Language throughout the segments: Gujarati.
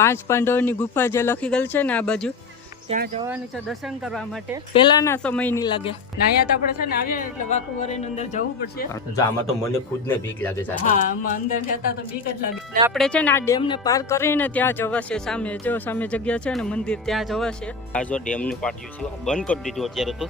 પાંચ પાંડવોની ગુફા જે લખી ગયેલ છે ને આ બાજુ ત્યાં જવાનું છે દર્શન કરવા માટે. પહેલાના સમય નહીં લાગે ને અહીંયા તો આપણે છે ને આવીએ એટલે વાકુ વરેની અંદર જવું પડશે. આમાં તો મને ખુદ ને બીક લાગે છે. હા, આમાં અંદર જતા તો બીક જ લાગે. આપણે છે ને આ ડેમ ને પાર કરીને ત્યાં જવાશે. સામે જો સામે જગ્યા છે ને મંદિર, ત્યાં જવાશે. આ જો ડેમ નું પાટિયું છે બંધ કરી દીધું અત્યારે તો.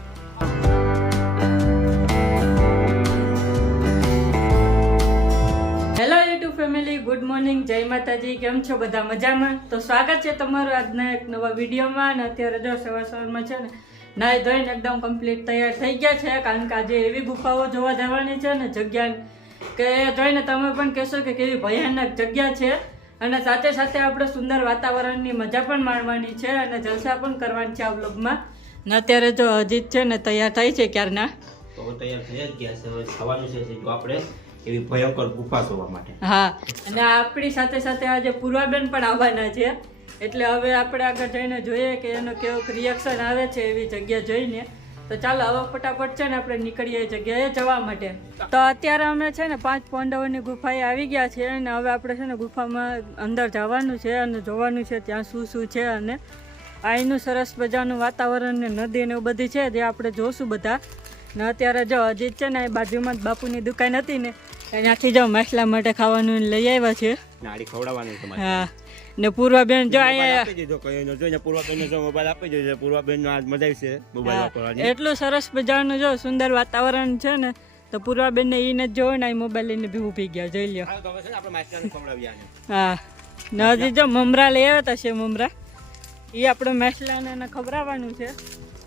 Hello YouTube family, good morning, જય માતાજી. કેમ છો બધા? મજામાં? તો સ્વાગત છે તમારું આજના એક નવા વિડીયોમાં. અને અત્યારે જો સવારમાં છે ને નાઈ ધોઈને એકદમ કમ્પ્લીટ તૈયાર થઈ ગયા છે, કારણ કે આજે એવી ગુફાઓ જોવા જવાની છે ને જગ્યા કે જોઈને તમે પણ કહેશો કે કેવી ભયાનક જગ્યા છે. અને સાથે સાથે આપણે સુંદર વાતાવરણની મજા પણ માણવાની છે અને જલસા પણ કરવાની છે આ વ્લોગમાં. ને અત્યારે જો અજીત છે ને તૈયાર થાય છે ક્યારના. તો તૈયાર થઈ જ ગયા છે, હવે ખાવાનું છે તો આપણે એવી ભયંકર ગુફા જોવા માટે. હા, અને આપણી સાથે સાથે આજે પૂર્વાબેન પણ આવવાના છે, એટલે હવે આપણે આગળ જઈને જોઈએ કે એનો કેવો રિએક્શન આવે છે એવી જગ્યા જોઈને. તો ચાલો હવે ફટાફટ છે ને આપણે નીકળીએ જગ્યાએ જવા માટે. તો અત્યારે અમે છે ને પાંચ પાંડવોની ગુફાએ આવી ગયા છે અને હવે આપણે છે ને ગુફામાં અંદર જવાનું છે અને જોવાનું છે ત્યાં શું શું છે. અને અહીંનું સરસ મજાનું વાતાવરણ ને નદી ને એવું બધી છે જે આપણે જોશું બધા. ને અત્યારે જો અજીત છે ને બાજુમાં જ બાપુની દુકાન હતી ને ત્યાંથી જો માછલા માટે ખાવાનું લઈ આવ્યા છે. નાડી ખવડાવવાનું તમારે. હા, ને પૂર્વાબેન જો અહીંયા આપી દીધો કયો જોઈને પૂર્વાબેન જો મોબાઈલ આપી દીધો. પૂર્વાબેન નો આજ મજા આવશે મોબાઈલ વાપરવાની. એટલું સરસ મજાનું જો સુંદર વાતાવરણ છે ને તો પૂર્વાબેન ને ઈ જ જોવે ને મોબાઈલ લઈને ભી ઊભી ગયા. જોઈ લ્યો. આપણે માછલાને ખવડાવ્યા. હા, ને હજી જો મમરા લઈ આવ્યા હતા છે મમરા, એ આપણે માછલાને ખવડાવવાનું છે.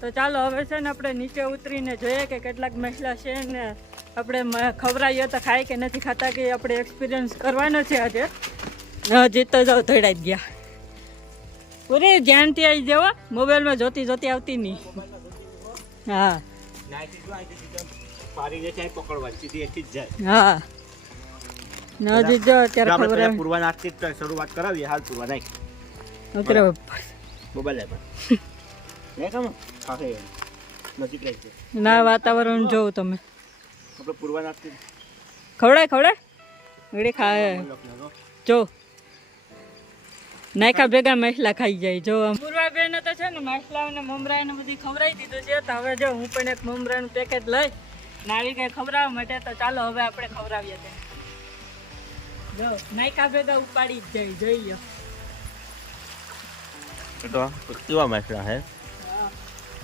તો ચાલો હવે છે ને આપણે નીચે ઉતરીને જોઈએ કે કેટલાક માછલા છે ને આપણે ખવડાવીએ તો ખાય કે નથી ખાતા કે આપણે એક્સપિરિયન્સ કરવાનો છે આજે. હજી તો જાઓ ધડાઈ ગયા. પૂરી ધ્યાનથી આવી જવા, મોબાઈલમાં જોતી જોતી આવતી નહીં. હા હા, હજી જો અત્યારે ખબર પૂર્વાનાથી શરૂઆત કરાવીએ. હાલ પૂર્વા નાખ મોબાઈલ ના વાતાવરણ જોવું તમે. આપણે પૂર્વાનાથી ખવડાય વળી ખાય જો નાયકા ભેગા માછલા ખાઈ જાય. જો પૂર્વાબેન તો છે ને માછલા ને મમરા ને બધી ખવડાવી દીધું છે. તો હવે જો હું પણ એક મમરાનું પેકેટ લઈ નાવી કઈ ખવડાવવા માટે. તો ચાલો હવે આપણે ખવડાવીએ તે. જો નાયકા ભેગા ઉપાડી જ જાય. જોઈ લો તો કેવા માછલા હે.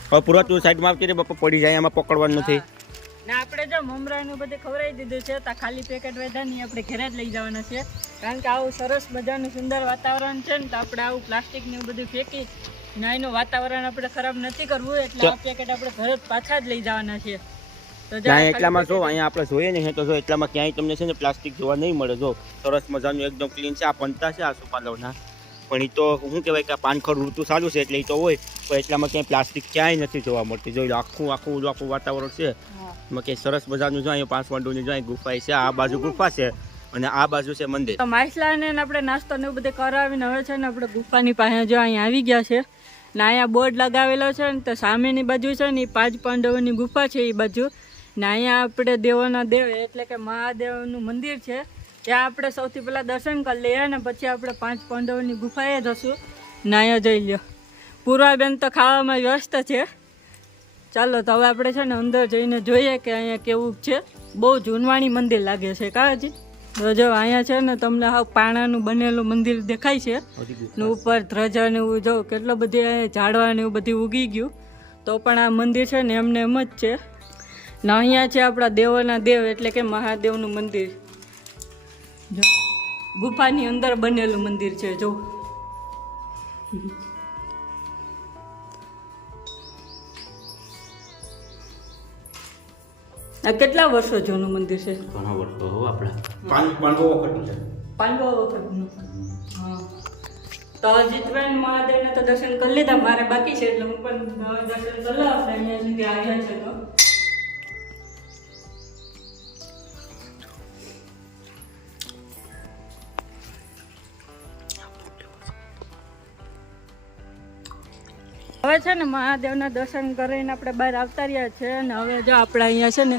હવે પૂરા તું સાઈડમાં આવતી રે બાપા, પડી જાય એમાં પકડવાનું નથી. ને આપણે જો મમરાનું બધું ખવડાવી દીધું છે તો ખાલી પેકેટ વધ્યા નહીં આપણે ઘરે જ લઈ જવાના છે, કારણ કે આવું સરસ મજાનું સુંદર વાતાવરણ છે ને તો આપણે આવું પ્લાસ્ટિક ને બધું ફેંકી ને એનું વાતાવરણ આપણે ખરાબ નથી કરવું, એટલે આ પેકેટ આપણે ઘરે પાછા જ લઈ જવાના છે. તો એટલામાં જો અહીંયા આપણે જોઈએ ને તો જો એટલામાં ક્યાંય તમને છે ને પ્લાસ્ટિક જોવા નહીં મળે. જો સરસ મજાનું એકદમ ક્લીન છે. આ પંતા છે આસોપાલવના, પણ એ તો શું કહેવાય કે પાનખર ઋતુ સારું છે એટલે એ તો હોય, પણ એટલામાં ક્યાંય પ્લાસ્ટિક ક્યાંય નથી જોવા મળતી. જોઈ લો આખું વાતાવરણ છે એમાં ક્યાંય સરસ મજાનું જો અહીંયા પાંચ પાંડવોની જો ગુફા છે. આ બાજુ ગુફા છે અને આ બાજુ છે મંદિર. તો માછલાને આપણે નાસ્તો ને બધું કરાવીને હવે છે ને આપણે ગુફાની પાસે જો અહીંયા આવી ગયા છે ને અહીંયા બોર્ડ લગાવેલો છે ને તો સામેની બાજુ છે ને એ પાંચ પાંડવોની ગુફા છે એ બાજુ. ને અહીંયા આપણે દેવોના દેવ એટલે કે મહાદેવનું મંદિર છે, ત્યાં આપણે સૌથી પહેલાં દર્શન કરી લઈએ ને પછી આપણે પાંચ પાંડવોની ગુફાએ જશું. ને અહીંયા જોઈ લો પૂર્વાબેન તો ખાવામાં વ્યસ્ત છે. ચાલો તો હવે આપણે છે ને અંદર જઈને જોઈએ કે અહીંયા કેવું છે. બહુ જૂનવાણી મંદિર લાગે છે કાજી. તો જો અહીંયા છે ને તમને હાવ પાણાનું બનેલું મંદિર દેખાય છે ને ઉપર ધ્વજા ને એવું જો કેટલો બધી અહીંયા ઝાડવા ને એવું બધું ઉગી ગયું. તો પણ આ મંદિર છે ને એમને એમ જ છે. ને અહીંયા છે આપણા દેવોના દેવ એટલે કે મહાદેવનું મંદિર. જો ગુફાની અંદર બનેલું મંદિર છે. જો આ કેટલા વર્ષો જૂનું મંદિર છે? ઘણા વર્ષો હો આપણા પાંડવો વખતનું. હા, તો અજીતભાઈ મહાદેવને તો દર્શન કરી લીધા, મારે બાકી છે એટલે હું પણ દર્શન કરી લઉં. આપણે અહીંયા સુધી આવ્યા છે તો હવે છે ને મહાદેવના દર્શન કરીને આપણે બહાર આવતા રહ્યા છે. અને હવે જો આપણે અહીંયા છે ને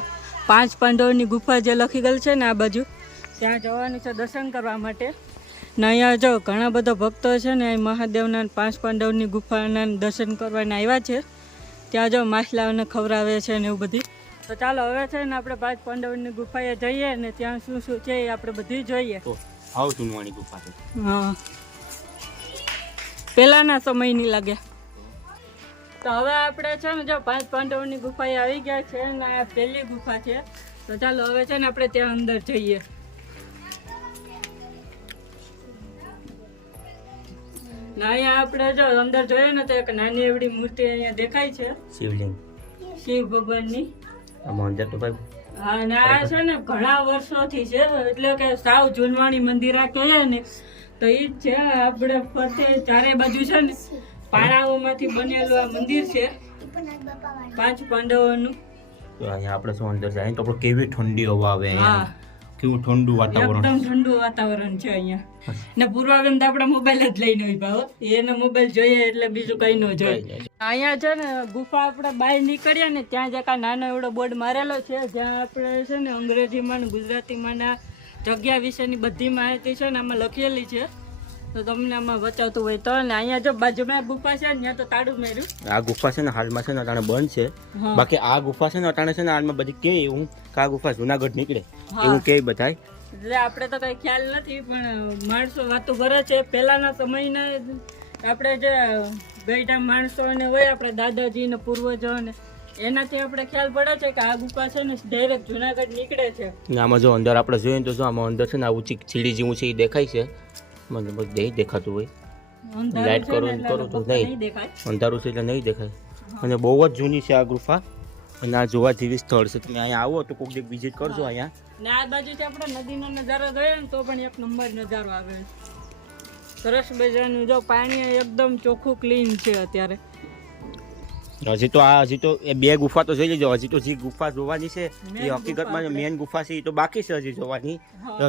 પાંચ પાંડવોની ગુફા જે લખી ગયેલ છે ને આ બાજુ ત્યાં જવાનું છે દર્શન કરવા માટે. ને અહીંયા જો ઘણા બધા ભક્તો છે ને અહીં મહાદેવના 5 પાંડવની ગુફાના દર્શન કરવાને આવ્યા છે. ત્યાં જો માછલાઓને ખવડાવે છે ને એવું બધી. તો ચાલો હવે છે ને આપણે 5 પાંડવની ગુફાએ જઈએ ને ત્યાં શું શું છે એ આપણે બધી જોઈએ. આવ જૂનવાણી ગુફા છે. હા, પહેલાના સમયની લાગે. તો હવે આપણે છે ને જો 5 પાંડવોની ગુફાએ આવી ગયા છે ને આ પહેલી ગુફા છે. તો ચાલો હવે છે ને આપણે ત્યાં અંદર જઈએ. અહીંયા આપણે જો અંદર જોઈએ ને તો એક નાની એવડી મૂર્તિ અહીંયા દેખાય છે, શિવલિંગ, શિવ ભગવાનની. આમાં અંદર તો ભાઈ હા, ને આ છે ને ઘણા વર્ષોથી છે, એટલે કે સાવ જૂનવાણી મંદિર આ કહે ને તો ઈ જ છે. આપણે ફરતે ચારે બાજુ છે ને પાણાઓમાંથી બનેલું આ મંદિર છે 5 પાંડવોનું. તો અહીંયા આપણે શું અંદર જાય તો કેવી ઠંડી હવા આવે, હા, કેવું ઠંડુ વાતાવરણ, એકદમ ઠંડુ વાતાવરણ છે અહીંયા. ને પૂર્વાબેન તો આપણે મોબાઈલ જ લઈને ઉભા હો, એનો મોબાઈલ જોઈએ એટલે બીજું કઈ ન જોઈએ. અહીંયા છે ને ગુફા આપણે બહાર નીકળ્યા ને ત્યાં જ નાનો એવડો બોર્ડ મારેલો છે જ્યાં આપણે છે ને અંગ્રેજીમાં ને ગુજરાતીમાં જગ્યા વિશેની બધી માહિતી છે ને આમાં લખેલી છે. તો તમને આમાં બચાવતું હોય તો. ને અહીંયા જો બાજુમાં ગુફા છે ને ત્યાં તો તાળું માર્યું. આ ગુફા છે ને હાલમાં છે ને અટાણે બંધ છે. બાકી આ ગુફા છે ને અટાણે છે ને હાલમાં બધી કે એવું કે આ ગુફા જુનાગઢ નીકળે એવું કે બધાય. એટલે આપણે તો કઈ ખ્યાલ નથી પણ માણસો વાતો કરે છે પહેલાના સમયના. આપણે જે ગઈઢા માણસો ને હોય આપણે દાદાજી ને પૂર્વજો ને એનાથી આપણે ખ્યાલ પડે છે કે આ ગુફા છે ને ડાયરેક્ટ જુનાગઢ નીકળે છે. આમાં જો અંદર આપણે જોઈએ તો જો આમાં અંદર છે ને આ ઊંચી સીડી જેવું છે એ દેખાય છે. મને બધું નહીં દેખાતું હોય, લાઈટ કરું તો નહીં અંધારું છે એટલે નહીં દેખાય. અને બહુ જ જૂની છે આ ગુફા અને આ જોવા જેવી સ્થળ છે. તમે અહીંયા આવો તો કોઈક વિઝિટ કરજો અહીંયા. ને આ બાજુથી આપણે નદીનો નજારો જોઈએ ને તો પણ એક નંબર નજારો આવે. સરસ મજાનું જો પાણી એકદમ ચોખ્ખું ક્લીન છે અત્યારે. હજી તો એ બે ગુફા તો જોઈ લેજો. હજી તો જે ગુફા જોવાની છે એ હકીકતમાં મેન ગુફા છે એ તો બાકી છે હજી જોવાની.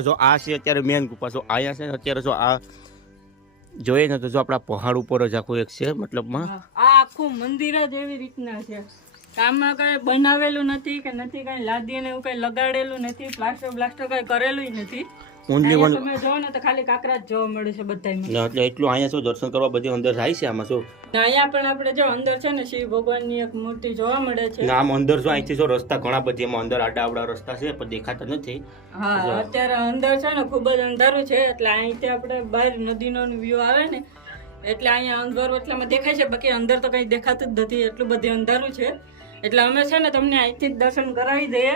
જો આ છે અત્યારે મેન ગુફા. જો અહીંયા છે ને અત્યારે જો આ જોઈએ ને તો જો આપણા પહાડ ઉપર જ આખું એક છે, મતલબમાં આ આખું મંદિર જ એવી રીતના છે. આમાં કઈ બનાવેલું નથી કે નથી કઈ લાદીને એવું કઈ લગાડેલું નથી, પ્લાસ્ટર કઈ કરેલું નથી. ઓનલી વન તમે જો ને તો ખાલી કાંકરા જ જોવા મળે છે બધામાં. એટલે એટલું અહીંયા શું દર્શન કરવા બધી અંદર જાય છે. આમાં શું અહીંયા પણ આપણે જો અંદર છે ને શિવ ભગવાનની એક મૂર્તિ જોવા મળે છે. આમ અંદર જો અહીંથી જો રસ્તા ઘણા બધી એમાં અંદર આડા આવડા રસ્તા છે પણ દેખાતા નથી. હા, અત્યારે અંદર છે ને ખૂબ જ અંધારું છે એટલે અહીંથી આપણે બહાર નદીનો વ્યૂ આવે ને એટલે અહીંયા અંધારું એટલામાં દેખાય છે. બાકી અંદર તો કઈ દેખાતું જ નથી, એટલું બધું અંધારું છે. એટલે અમે છે ને તમને અહીંથી જ દર્શન કરાવી દઈએ.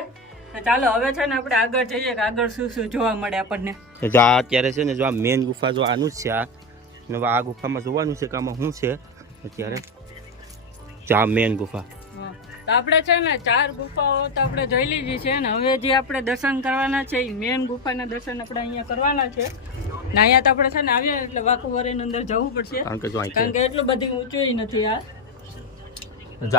ચાલો હવે છે ને આપણે આગળ જઈએ કે આગળ શું શું જોવા મળે આપણને. જો આ અત્યારે છે ને જો આ મેન ગુફા જો આનું જ છે. આ ગુફામાં જોવાનું છે કે આમાં શું છે અત્યારે. આ મેન ગુફા તો આપણે છે ને 4 ગુફાઓ તો આપણે જોઈ લીધી છે ને હવે જે આપણે દર્શન કરવાના છે એ મેન ગુફાના દર્શન આપણે અહીંયા કરવાના છે. ને અહીંયા તો આપણે છે ને આવીએ એટલે વાકુ વરેની અંદર જવું પડશે કારણ કે એટલું બધું ઊંચું નથી આ.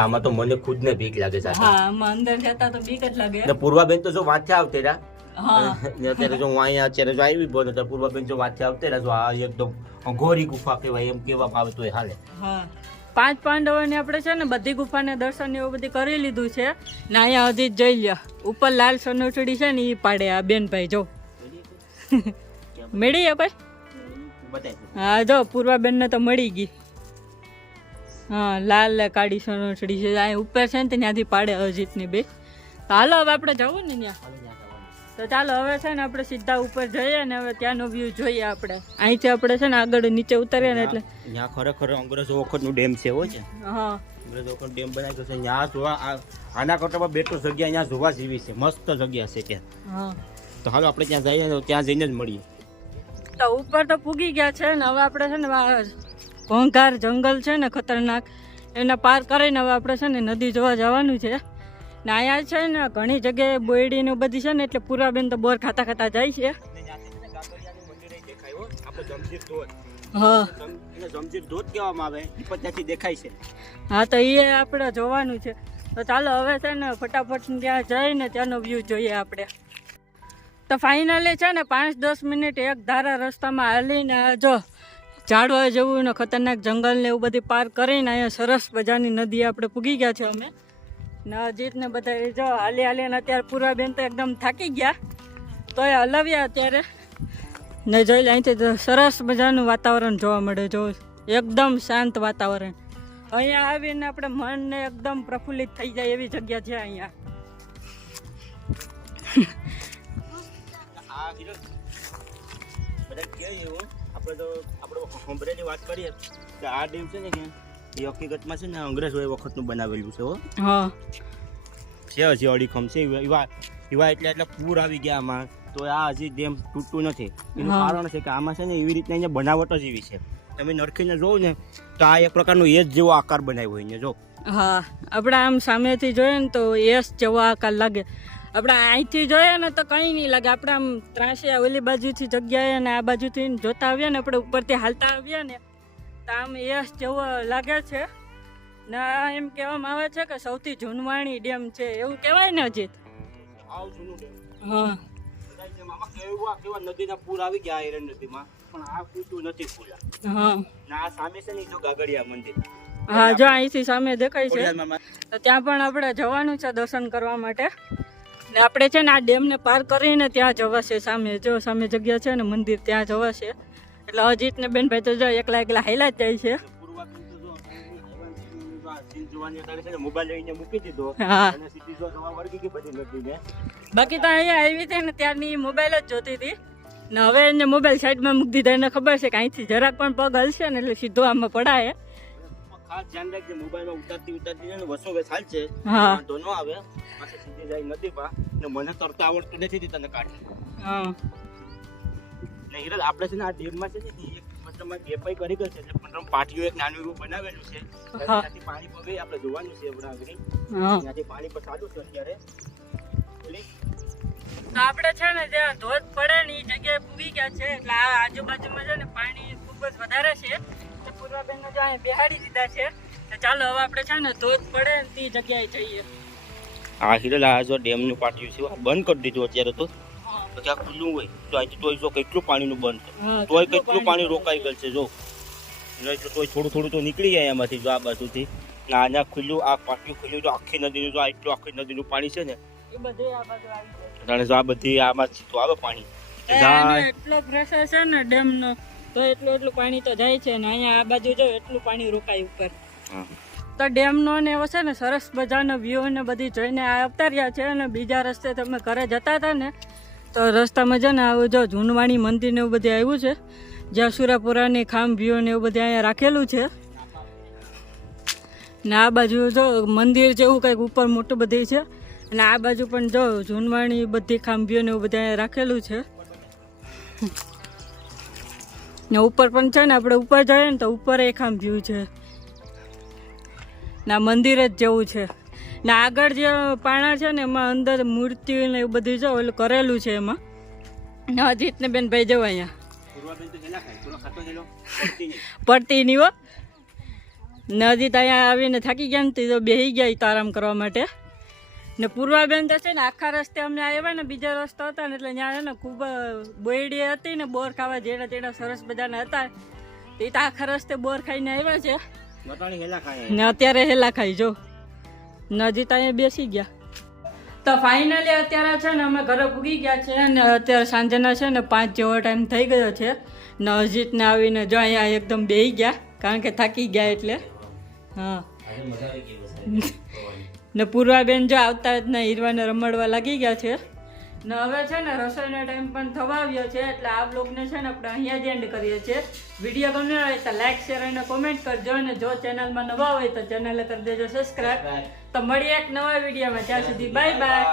આમાં તો મને ખુદ ને બીક લાગે છે. હા, આમાં અંદર જતા તો બીક જ લાગે. પૂર્વાબેન તો જો વાંચે આવતે રહ્યા. હા, અત્યારે જો હું અહીંયા અત્યારે જો આવી બોલ તો પૂર્વાબેન જો વાંચે આવતે રહ્યા. જો આ એકદમ ઘોરી ગુફા કહેવાય એમ કહેવામાં આવે તો એ હાલે. હા, 5 પાંડવોને આપણે છે ને બધી ગુફાને દર્શન એવું બધી કરી લીધું છે. ને અહીંયા હજી જોઈ લ્યો ઉપર લાલ સનોટડી છે ને એ પાડે આ બેનભાઈ જો મળી કોઈ. હા, જો પૂર્વાબેન ને તો મળી ગઈ. હા, લાલ કાળી સનોટડી છે આ ઉપર છે ને ત્યાંથી પાડે અજીતની બે. તો હાલો હવે આપણે જવું ને ત્યાં. તો ચાલો હવે છે ને આપણે સીધા ઉપર જઈએ ને હવે ત્યાંનો વ્યૂ જોઈએ. આપણે અહીંથી આપણે છે ને આગળ નીચે ઉતરીએ ને એટલે ત્યાં ખરેખર અંગ્રેજો વખતનું ડેમ છે હોય છે. હા, અંગ્રેજો વખત ડેમ બનાવ્યો છે. ત્યાં જોવા આના કરતાં બેટર જગ્યા અહીંયા જોવા જેવી છે, મસ્ત જગ્યા છે ત્યાં. હા, તો હાલો આપણે ત્યાં જઈએ ત્યાં જઈને જ મળીએ. તો ઉપર તો પૂગી ગયા છે ને હવે આપણે છે ને ઘોંઘાર જંગલ છે ને ખતરનાક એના પાર કરીને હવે આપણે છે ને નદી જોવા જવાનું છે. ને અહીંયા છે ને ઘણી જગ્યાએ બોયડી ને બધી છે ને એટલે પૂરાબેન તો બોર ખાતા ખાતા જાય છે. હા, જમજીર ધોધ કહેવામાં આવે એ પણ ત્યાંથી દેખાય છે. હા, તો એ આપણે જોવાનું છે. તો ચાલો હવે છે ને ફટાફટ ત્યાં જઈને ત્યાંનો વ્યૂ જોઈએ આપણે. તો ફાઇનલી છે ને 5-10 મિનિટ એક ધારા રસ્તામાં હાલીને જો ઝાડવા જેવું ને ખતરનાક જંગલ ને એવું બધી પાર કરીને અહીંયા સરસ મજાની નદી આપણે પૂગી ગયા છે અમે. ને અજીત ને બધા જો હાલી હાલીને અત્યારે પૂર્વાબેન તો એકદમ થાકી ગયા તો એ હલાવ્યા અત્યારે. ને જોઈ લે અહીંથી તો સરસ મજાનું વાતાવરણ જોવા મળે. જો એકદમ શાંત વાતાવરણ. અહીંયા આવીને આપણે મનને એકદમ પ્રફુલ્લિત થઈ જાય એવી જગ્યા છે અહીંયા. આપણે હોંભરેની વાત કરીએ કે આ ડેમ છે ને કે એ હકીકતમાં છે ને અંગ્રેજો એ વખતનું બનાવેલું છે. હા છે હજી અડીખમ છે એવા એટલે પૂર આવી ગયા આમાં, તો આ હજી ડેમ તૂટતું નથી. એનું કારણ છે કે આમાં છે ને એવી રીતના અહીંયા બનાવટ જ એવી છે. તમે નરખીને જોવો ને તો આ એક પ્રકારનો એસ જેવો આકાર બનાવ્યો હોય જો. હા આપણે આમ સામેથી જોઈએ ને તો એસ જેવો આકાર લાગે. આપણે અહીંથી જોઈએ ને તો કંઈ નહીં લાગે. આપણે આમ ત્રાસે ઓલી બાજુથી જગ્યાએ અને આ બાજુથી જોતા આવીએ ને, આપણે ઉપરથી હાલતા આવીએ ને તો આમ એસ જેવો લાગે છે. ને એમ કહેવામાં આવે છે કે સૌથી જૂનવાણી ડેમ છે એવું કહેવાય ને અજીત. હા કેવા નદીના પૂર આવી ગયા હિરણ નદીમાં, પણ આ પૂરતું નથી પૂરા. હા આ સામે છે ને જો ગાગડિયા મંદિર. હા જો અહીંથી સામે દેખાય છે. તો ત્યાં પણ આપણે જવાનું છે દર્શન કરવા માટે. ને આપણે છે ને આ ડેમને પાર કરીને ત્યાં જવાશે. સામે જો સામે જગ્યા છે ને મંદિર, ત્યાં જવાશે. એટલે અજીત ને બેનભાઈ તો જો એકલા હાઈલા જ જાય છે. મોબાઈલ લઈને મૂકી દીધો. હા અને સીધી જો જવા વળગી ગઈ બધી નદીને. બાકી તો અહીંયા આવી હતી ને ત્યારની મોબાઈલ જ જોતી હતી ને હવે એને મોબાઈલ સાઈડમાં મૂકી દીધા. એને ખબર છે કે અહીંથી જરાક પણ પગ હલશે ને એટલે સીધો આમાં પડાય. ખાસ ધ્યાન રાખજે, મોબાઈલમાં ઉતારતી ને વસો વે ચાલશે. હા તો ન આવે પાછી સીધી જાય નદીમાં. ને મને તરતા આવડતું નથી તને કાઢી. હા ને હિરલ આપણે છે ને આ ડેમમાં છે ને એક મતલબ ગેપાઈ કરી ગઈ છે એટલે પણ પાટીઓ એક નાનું એવું બનાવેલું છે. ત્યાંથી પાણી પગે આપણે જોવાનું છે હમણાં આગળ. ત્યાંથી પાણી પર ચાલુ છે અત્યારે. તો આપણે છે ને જ્યાં ધોધ પડે ને એ જગ્યાએ પૂગી ગયા છે. એટલે આ આજુબાજુમાં છે ને પાણી ખૂબ જ વધારે છે. તો પૂર્વાબેનને જો અહીંયા બેહાડી દીધા છે. તો ચાલો હવે આપણે છે ને ધોધ પડે ને તે જગ્યાએ જઈએ. આ હિરલ આ જો ડેમનું પાટિયું છે બંધ કરી દીધું અત્યારે તો. પછી આ ખુલ્લું હોય તો અહીંથી તોય જો કેટલું પાણીનું બંધ તોય કેટલું પાણી રોકાઈ ગયું છે જો. એટલે તોય થોડું તો નીકળી જાય એમાંથી જો આ બાજુથી. ના આના ખુલ્લું આ પાટિયું ખુલ્લું તો આખી નદીનું જો આટલું આખી નદીનું પાણી છે ને એ બધે આ બાજુ આવી જાણે જો આ બધી આમાં તો આવે પાણી. જાય. એટલો પ્રેશર છે ને ડેમનો તો એટલું પાણી તો જાય છે ને અહીંયા આ બાજુ જો એટલું પાણી રોકાય ઉપર. તો ડેમનો ને એવો છે ને સરસ મજાનો વ્યૂ ને બધી જોઈને આવતા રહ્યા છે. અને બીજા રસ્તે તમે ઘરે જતા હતા ને તો રસ્તામાં છે ને આવું જો જૂનવાણી મંદિર ને એવું બધું આવ્યું છે, જ્યાં સુરાપુરાની ખામ વ્યૂ ને એવું બધું અહીંયા રાખેલું છે. ને આ બાજુ જો મંદિર જેવું કંઈક ઉપર મોટું બધી છે. અને આ બાજુ પણ જો જૂનવાણી બધી ખામ વ્યૂ ને એવું બધું અહીંયા રાખેલું છે. ને ઉપર પણ છે ને આપણે ઉપર જઈએ ને તો ઉપર એક આમ વ્યૂ છે. ના મંદિર જ જેવું છે. ને આગળ જે પાણા છે ને એમાં અંદર મૂર્તિ ને એવું બધું જો ઓલું કરેલું છે એમાં. ને અજીત ને બેન ભાઈ જવા અહીંયા પડતી નહીં હો. ને અજીત અહીંયા આવીને થાકી ગયા ને તો બેસી ગયા તો આરામ કરવા માટે. ને પૂર્વાબેન તો છે ને આખા રસ્તે અમે આવ્યા ને બીજો રસ્તો હતા ને એટલે ત્યાં છે ને ખૂબ બોયડી હતી ને બોર ખાવા જેડા તેડા સરસ બધાને હતા. તો એ તો આખા રસ્તે બોર ખાઈને આવ્યા છે ને અત્યારે હેલા ખાઈ જો. નજીક અહીંયા બેસી ગયા. તો ફાઇનલી અત્યારે છે ને અમે ઘરે પૂગી ગયા છે. અને અત્યારે સાંજના છે ને 5 જેવો ટાઈમ થઈ ગયો છે. ને અજીતને આવીને જો અહીંયા એકદમ બેસી ગયા કારણ કે થાકી ગયા એટલે. હા ને પૂર્વાબેન જો આવતા જ ને હીરવાને રમાડવા લાગી ગયા છે. ને હવે છે ને રસોઈનો ટાઈમ પણ થવા આવ્યો છે. એટલે આ બ્લોગને છે ને આપણે અહીંયા જ એન્ડ કરીએ છીએ. વિડીયો ગમ્યો હોય તો લાઈક શેર અને કોમેન્ટ કરજો. અને જો ચેનલમાં નવા હોય તો ચેનલને કરી દેજો સબસ્ક્રાઈબ. તો મળીએ એક નવા વિડીયોમાં. ત્યાં સુધી બાય બાય.